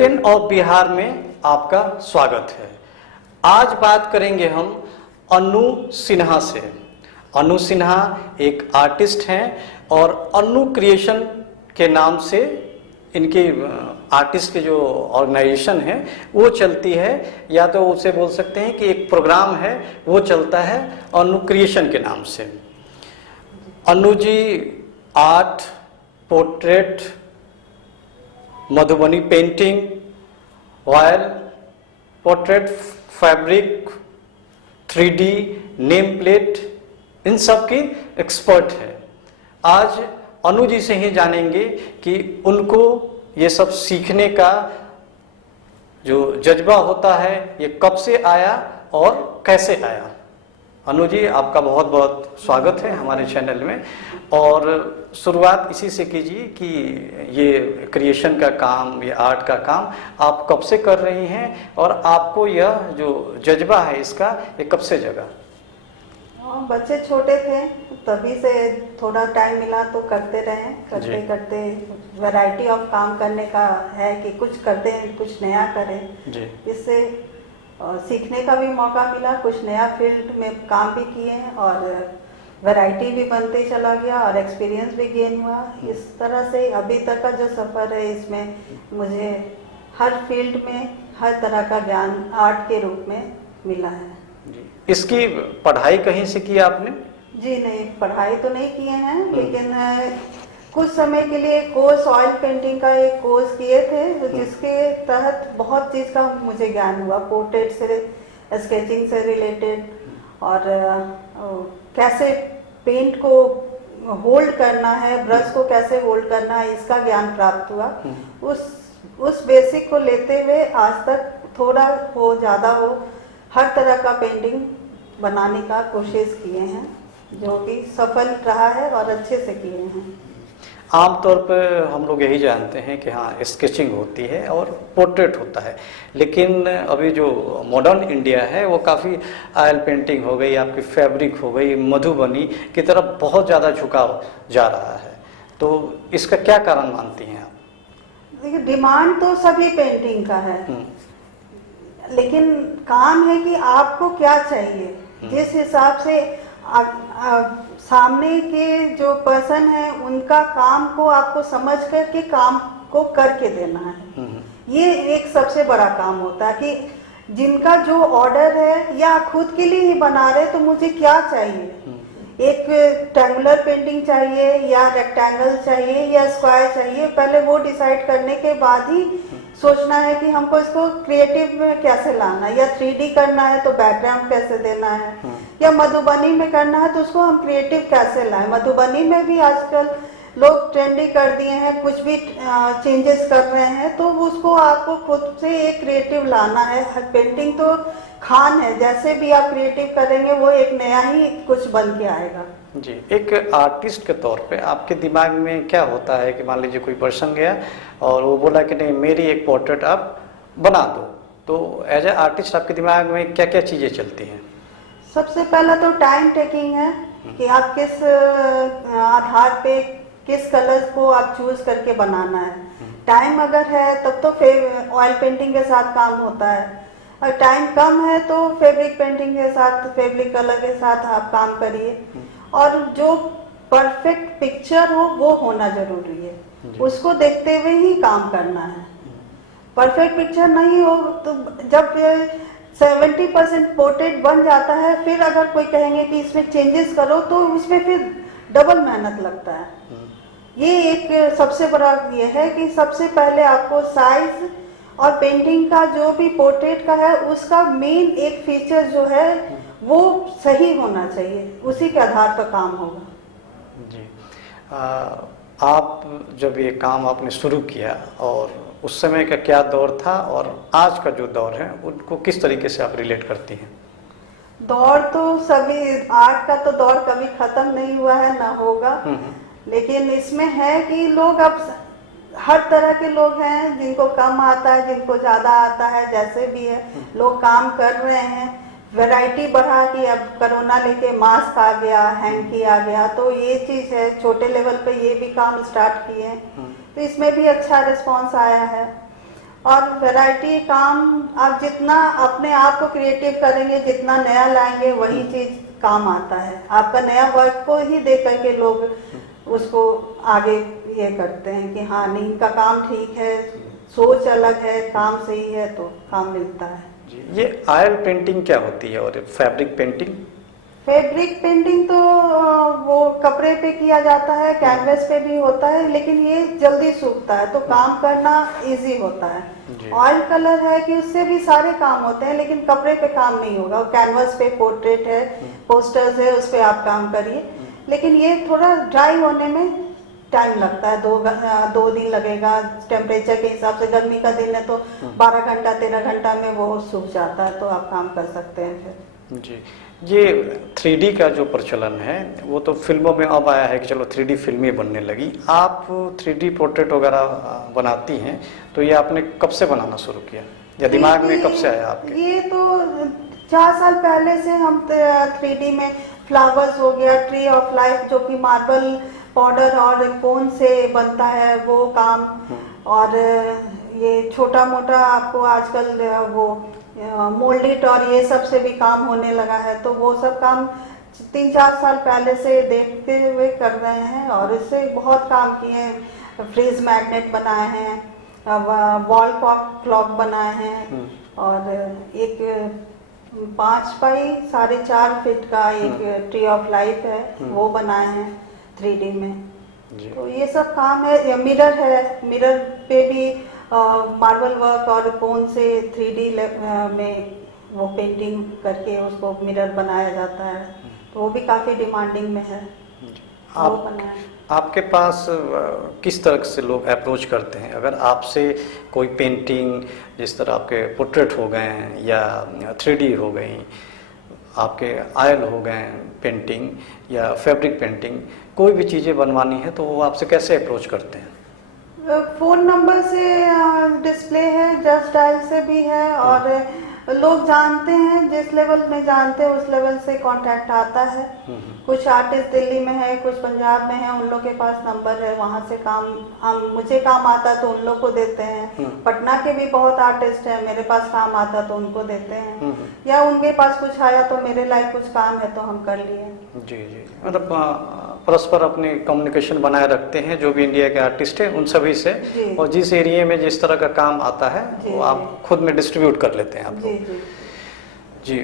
Bulletin of Bihar में आपका स्वागत है। आज बात करेंगे हम अनु सिन्हा से। अनु सिन्हा एक आर्टिस्ट हैं और अनु क्रिएशन के नाम से इनकी आर्टिस्ट की जो ऑर्गेनाइजेशन है वो चलती है, या तो उसे बोल सकते हैं कि एक प्रोग्राम है वो चलता है अनु क्रिएशन के नाम से। Anu ji art, portrait, Madhubani painting, oil portrait, fabric, 3D, name plate, इन सब की एक्सपर्ट है। आज अनु जी से ही जानेंगे कि उनको ये सब सीखने का जो जज्बा होता है ये कब से आया और कैसे आया। अनु जी, आपका बहुत बहुत स्वागत है हमारे चैनल में। और शुरुआत इसी से कीजिए कि ये क्रिएशन का काम, ये आर्ट का काम आप कब से कर रही हैं और आपको यह जो जज्बा है इसका ये कब से जगा? बच्चे छोटे थे तभी से थोड़ा टाइम मिला तो करते रहे, करते करते वैरायटी ऑफ काम करने का है कि कुछ करते हैं, कुछ नया करें। इससे सीखने का भी मौका मिला, कुछ नया फील्ड में काम भी किए हैं और वैरायटी भी बनते चला गया और एक्सपीरियंस भी गेन हुआ। इस तरह से अभी तक का जो सफ़र है इसमें मुझे हर फील्ड में हर तरह का ज्ञान आर्ट के रूप में मिला है। इसकी पढ़ाई कहीं से की आपने? जी नहीं, पढ़ाई तो नहीं किए हैं, लेकिन कुछ समय के लिए कोर्स ऑयल पेंटिंग का एक कोर्स किए थे जिसके तहत बहुत चीज़ का मुझे ज्ञान हुआ, पोर्ट्रेट से, स्केचिंग से रिलेटेड और कैसे पेंट को होल्ड करना है, ब्रश को कैसे होल्ड करना है, इसका ज्ञान प्राप्त हुआ। उस बेसिक को लेते हुए आज तक थोड़ा हो ज़्यादा हो हर तरह का पेंटिंग बनाने का कोशिश किए हैं, जो कि सफल रहा है और अच्छे से किए हैं। आमतौर पर हम लोग यही जानते हैं कि हाँ स्केचिंग होती है और पोर्ट्रेट होता है, लेकिन अभी जो मॉडर्न इंडिया है वो काफ़ी ऑयल पेंटिंग हो गई, आपकी फैब्रिक हो गई, मधुबनी की तरफ बहुत ज़्यादा झुकाव जा रहा है। तो इसका क्या कारण मानती हैं आप? देखिए, डिमांड तो सभी पेंटिंग का है, लेकिन काम है कि आपको क्या चाहिए। जिस हिसाब से सामने के जो पर्सन है उनका काम को आपको समझ करके काम को करके देना है। ये एक सबसे बड़ा काम होता है कि जिनका जो ऑर्डर है या खुद के लिए ही बना रहे तो मुझे क्या चाहिए, एक ट्रायंगुलर पेंटिंग चाहिए या रेक्टेंगल चाहिए या स्क्वायर चाहिए, पहले वो डिसाइड करने के बाद ही सोचना है कि हमको इसको क्रिएटिव में कैसे लाना है, या 3D करना है तो बैकग्राउंड कैसे देना है, या मधुबनी में करना है तो उसको हम क्रिएटिव कैसे लाएं। मधुबनी में भी आजकल लोग ट्रेंडी कर दिए हैं, कुछ भी चेंजेस कर रहे हैं, तो उसको आपको खुद से एक क्रिएटिव लाना है। पेंटिंग तो खान है, जैसे भी आप क्रिएटिव करेंगे वो एक नया ही कुछ बन के आएगा। जी, एक आर्टिस्ट के तौर पे आपके दिमाग में क्या होता है कि मान लीजिए कोई पर्सन गया और वो बोला कि नहीं मेरी एक पोर्ट्रेट आप बना दो, तो एज ए आर्टिस्ट आपके दिमाग में क्या क्या चीज़ें चलती हैं? सबसे पहला तो टाइम टेकिंग है कि आप किस आधार पे किस कलर को आप चूज करके बनाना है। टाइम अगर है तब तो फिर ऑयल पेंटिंग के साथ काम होता है, और टाइम कम है तो फैब्रिक पेंटिंग के साथ, फैब्रिक कलर के साथ आप काम करिए। और जो परफेक्ट पिक्चर हो वो होना जरूरी है, उसको देखते हुए ही काम करना है। परफेक्ट पिक्चर नहीं हो तो जब 70% पोर्ट्रेट बन जाता है, फिर अगर कोई कहेंगे कि इसमें चेंजेस करो तो उसमें फिर डबल मेहनत लगता है। ये एक सबसे बड़ा ये है कि सबसे पहले आपको साइज और पेंटिंग का जो भी पोर्ट्रेट का है उसका मेन एक फीचर जो है वो सही होना चाहिए, उसी के आधार पर काम होगा। जी, आप जब ये काम आपने शुरू किया और उस समय का क्या दौर था और आज का जो दौर है उनको किस तरीके से आप रिलेट करती हैं? दौर तो सभी, आर्ट का तो दौर कभी खत्म नहीं हुआ है, ना होगा। लेकिन इसमें है कि लोग अब हर तरह के लोग हैं, जिनको कम आता है, जिनको ज्यादा आता है, जैसे भी है लोग काम कर रहे हैं। वैरायटी बढ़ा कि अब कोरोना लेके मास्क आ गया, हैंकी आ गया, तो ये चीज है। छोटे लेवल पे ये भी काम स्टार्ट किए, तो इसमें भी अच्छा रिस्पांस आया है। और वैरायटी काम आप जितना अपने आप को क्रिएटिव करेंगे, जितना नया लाएंगे, वही चीज काम आता है। आपका नया वर्क को ही देख करके लोग उसको आगे ये करते हैं कि हाँ नहीं, इनका काम ठीक है, सोच अलग है, काम सही है, तो काम मिलता है। जी, ये ऑयल पेंटिंग क्या होती है और फैब्रिक पेंटिंग? फैब्रिक पेंटिंग तो वो कपड़े पे किया जाता है, कैनवस पे भी होता है, लेकिन ये जल्दी सूखता है तो काम करना इजी होता है। ऑयल कलर है कि उससे भी सारे काम होते हैं, लेकिन कपड़े पे काम नहीं होगा। कैनवस पे पोर्ट्रेट है, पोस्टर्स है, उस पे आप काम करिए, लेकिन ये थोड़ा ड्राई होने में टाइम लगता है, 2 दिन लगेगा। टेम्परेचर के हिसाब से गर्मी का दिन है तो 12 घंटा 13 घंटा में वो सूख जाता है, तो आप काम कर सकते हैं फिर। जी, ये 3D का जो प्रचलन है वो तो फिल्मों में अब आया है कि चलो 3D फिल्में बनने लगी। आप 3D पोर्ट्रेट वगैरह बनाती हैं, तो ये आपने कब से बनाना शुरू किया या दिमाग में कब से आया आपके? ये तो 4 साल पहले से हम 3D में फ्लावर्स हो गया, ट्री ऑफ लाइफ जो कि मार्बल पाउडर और कोन से बनता है वो काम, और ये छोटा मोटा आपको आजकल वो मोल्डिट और ये सब से भी काम होने लगा है, तो वो सब काम 3-4 साल पहले से देखते हुए कर रहे हैं, और इससे बहुत काम किए हैं। फ्रीज मैग्नेट बनाए हैं, वॉल क्लॉक बनाए हैं, और एक 5 बाई 4.5 फीट का एक ट्री ऑफ लाइफ है, वो बनाए हैं 3D में। तो ये सब काम है। मिरर है, मिरर पे भी मार्बल वर्क और कोन से 3D में वो पेंटिंग करके उसको मिरर बनाया जाता है, तो वो भी काफ़ी डिमांडिंग में है। आपके पास किस तरह से लोग अप्रोच करते हैं? अगर आपसे कोई पेंटिंग, जिस तरह आपके पोर्ट्रेट हो गए हैं या 3D हो गई, आपके आयल हो गए पेंटिंग या फैब्रिक पेंटिंग, कोई भी चीज़ें बनवानी है तो वो आपसे कैसे अप्रोच करते हैं? फ़ोन नंबर से डिस्प्ले है, जस्ट डायल से भी है, और लोग जानते हैं, जिस लेवल में जानते हैं उस लेवल से कांटेक्ट आता है। कुछ आर्टिस्ट दिल्ली में है, कुछ पंजाब में है, उन लोग के पास नंबर है, वहाँ से काम मुझे काम आता तो उन लोग को देते हैं। पटना के भी बहुत आर्टिस्ट हैं, मेरे पास काम आता तो उनको देते हैं, या उनके पास कुछ आया तो मेरे लायक कुछ काम है तो हम कर लिए। जी जी, मतलब परस्पर अपनी कम्युनिकेशन बनाए रखते हैं जो भी इंडिया के आर्टिस्ट हैं उन सभी से, और जिस एरिया में जिस तरह का काम आता है वो आप खुद में डिस्ट्रीब्यूट कर लेते हैं आप लोग। जी,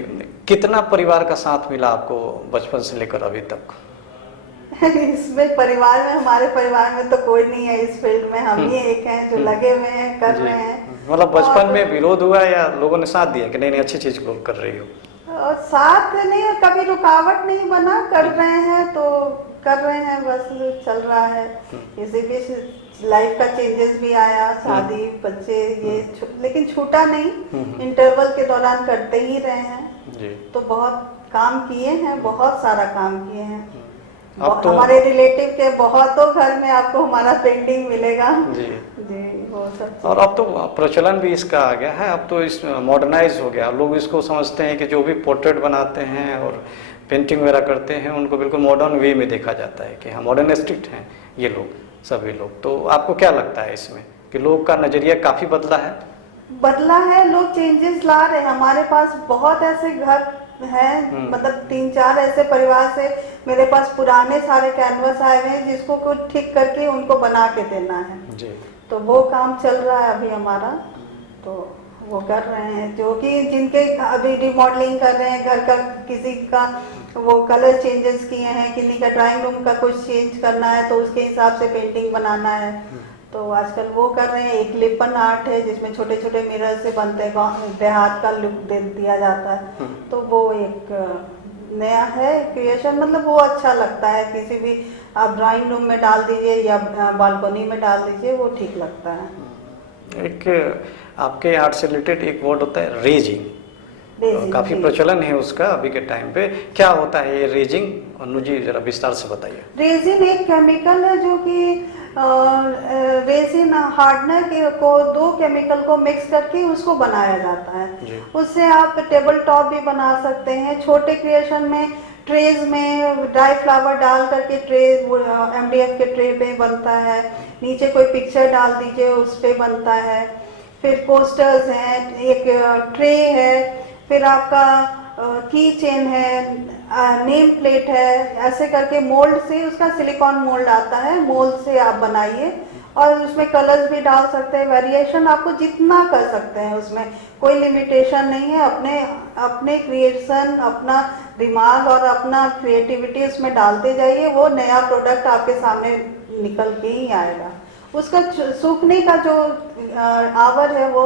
कितना परिवार का साथ मिला आपको बचपन से लेकर अभी तक? इसमें परिवार में, हमारे परिवार में तो कोई नहीं है इस फील्ड में, हम ही एक हैं जो लगे हुए हैं, कर रहे हैं। मतलब बचपन में विरोध हुआ या लोगों ने साथ दिया कि नहीं नहीं अच्छी चीज को कर रही हो? साथ नहीं, कभी रुकावट नहीं बना, कर रहे हैं तो कर रहे हैं, बस चल रहा है। किसी भी लाइफ का चेंजेस भी आया, शादी, बच्चे, ये लेकिन छूटा नहीं, इंटरवल के दौरान करते ही रहे हैं जी। तो बहुत काम किए हैं, बहुत सारा काम किए हैं। तो हमारे रिलेटिव के बहुतों घर में आपको हमारा पेंटिंग मिलेगा जी जी, वो सब। और अब तो प्रचलन भी इसका आ गया है, अब तो इस मॉडर्नाइज हो गया, लोग इसको समझते हैं कि जो भी पोर्ट्रेट बनाते हैं और पेंटिंग वगैरह करते हैं उनको बिल्कुल मॉडर्न वे में देखा जाता है कि हाँ मॉडर्निस्टिक हैं ये लोग, सभी लोग। तो आपको क्या लगता है इसमें कि लोग का नजरिया काफी बदला है? बदला है, लोग चेंजेस ला रहे हैं। हमारे पास बहुत ऐसे घर हैं, मतलब 3-4 ऐसे परिवार से मेरे पास पुराने सारे कैनवस आए हुए हैं जिसको कुछ ठीक करके उनको बना के देना है जी। तो वो काम चल रहा है अभी हमारा, तो वो कर रहे हैं, जो कि जिनके अभी रिमॉडलिंग कर रहे हैं घर का, किसी का वो कलर चेंजेस किए हैं, किसी का ड्राइंग रूम का कुछ चेंज करना है तो उसके हिसाब से पेंटिंग बनाना है, तो आजकल वो कर रहे हैं। एक लिपन आर्ट है जिसमें छोटे छोटे मिरर से बनते हैं, देहात का लुक दे दिया जाता है, तो वो एक नया है क्रिएशन, मतलब वो अच्छा लगता है। किसी भी आप ड्राइंग रूम में डाल दीजिए या बालकनी में डाल दीजिए, वो ठीक लगता है। एक आपके आर्ट से रिलेटेड एक वर्ड होता है रेजिंग, काफी प्रचलन है उसका अभी के टाइम पे, क्या होता है ये रेजिंग? अनु जी जरा विस्तार से बताइए। रेजिन एक केमिकल है जो कि रेजिन हार्डनर को 2 केमिकल को मिक्स करके उसको बनाया जाता है। उससे आप टेबल टॉप भी बना सकते हैं, छोटे क्रिएशन में ट्रेज में ड्राई फ्लावर डाल करके ट्रे MDF के ट्रे पे बनता है, नीचे कोई पिक्चर डाल दीजिए उस पे बनता है। फिर पोस्टर्स हैं, एक ट्रे है, फिर आपका की चेन है, नेम प्लेट है। ऐसे करके मोल्ड से, उसका सिलिकॉन मोल्ड आता है, मोल्ड से आप बनाइए और उसमें कलर्स भी डाल सकते हैं। वेरिएशन आपको जितना कर सकते हैं, उसमें कोई लिमिटेशन नहीं है। अपने अपने क्रिएशन, अपना दिमाग और अपना क्रिएटिविटी उसमें डालते जाइए, वो नया प्रोडक्ट आपके सामने निकल के ही आएगा। उसका सूखने का जो आवर है वो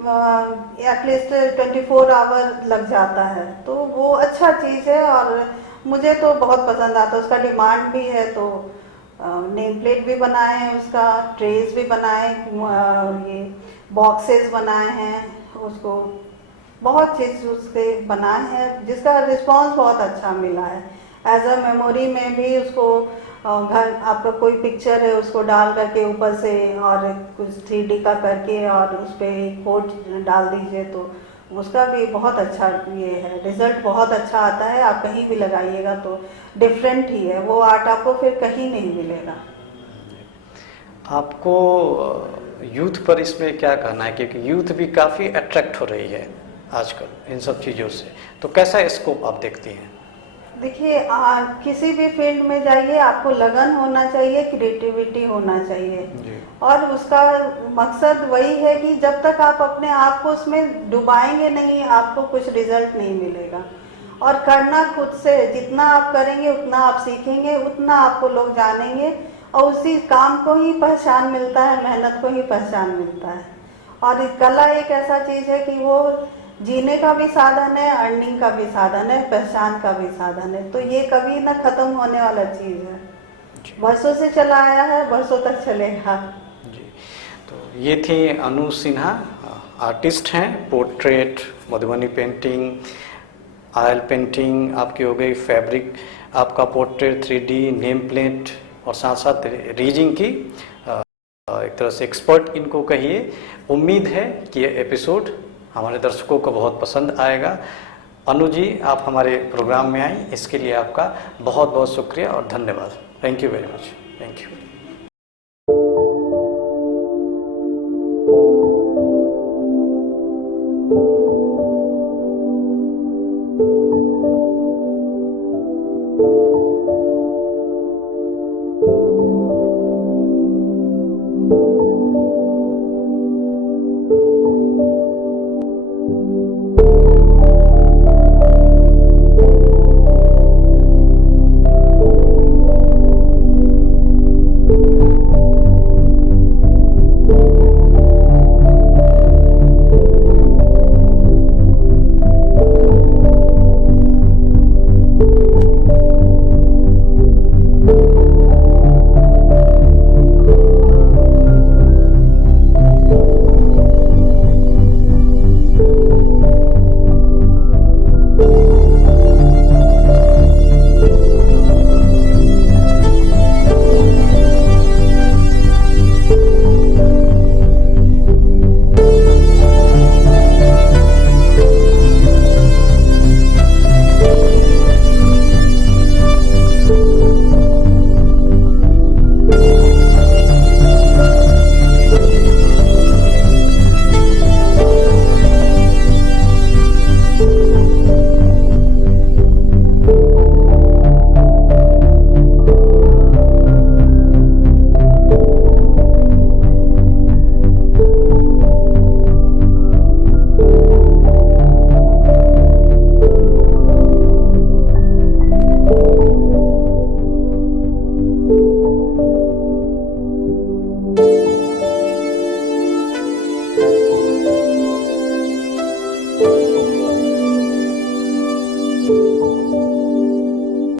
एटलीस्ट 24 आवर लग जाता है, तो वो अच्छा चीज़ है और मुझे तो बहुत पसंद आता है। उसका डिमांड भी है, तो नेम प्लेट भी बनाए हैं, उसका ट्रेस भी बनाए, ये बॉक्सेस बनाए हैं, उसको बहुत चीज़ उसके बनाए हैं जिसका रिस्पांस बहुत अच्छा मिला है। एज अ मेमोरी में भी उसको घर आपका कोई पिक्चर है उसको डाल करके ऊपर से और कुछ 3D का करके और उस पर कोड डाल दीजिए, तो उसका भी बहुत अच्छा ये है, रिजल्ट बहुत अच्छा आता है। आप कहीं भी लगाइएगा तो डिफरेंट ही है, वो आर्ट आपको फिर कहीं नहीं मिलेगा। आपको यूथ पर इसमें क्या कहना है, क्योंकि यूथ भी काफ़ी अट्रैक्ट हो रही है आजकल इन सब चीज़ों से, तो कैसा स्कोप आप देखती हैं? देखिए, किसी भी फील्ड में जाइए, आपको लगन होना चाहिए, क्रिएटिविटी होना चाहिए जी। और उसका मकसद वही है कि जब तक आप अपने आप को उसमें डुबाएंगे नहीं, आपको कुछ रिजल्ट नहीं मिलेगा। और करना खुद से, जितना आप करेंगे उतना आप सीखेंगे, उतना आपको लोग जानेंगे और उसी काम को ही पहचान मिलता है, मेहनत को ही पहचान मिलता है। और कला एक ऐसा चीज़ है कि वो जीने का भी साधन है, अर्निंग का भी साधन है, पहचान का भी साधन है, तो ये कभी ना खत्म होने वाला चीज़ है। वर्षों से चला आया है, वर्षों तक चलेगा। जी, तो ये थी अनु सिन्हा, आर्टिस्ट हैं, portrait, Madhubani painting, oil painting आपकी हो गई, फैब्रिक आपका पोर्ट्रेट, 3D नेम प्लेट और साथ साथ रीजिंग की एक तरह से एक्सपर्ट इनको कहिए। उम्मीद है कि ये एपिसोड हमारे दर्शकों को बहुत पसंद आएगा। अनु जी, आप हमारे प्रोग्राम में आई, इसके लिए आपका बहुत बहुत शुक्रिया और धन्यवाद। Thank you very much. Thank you.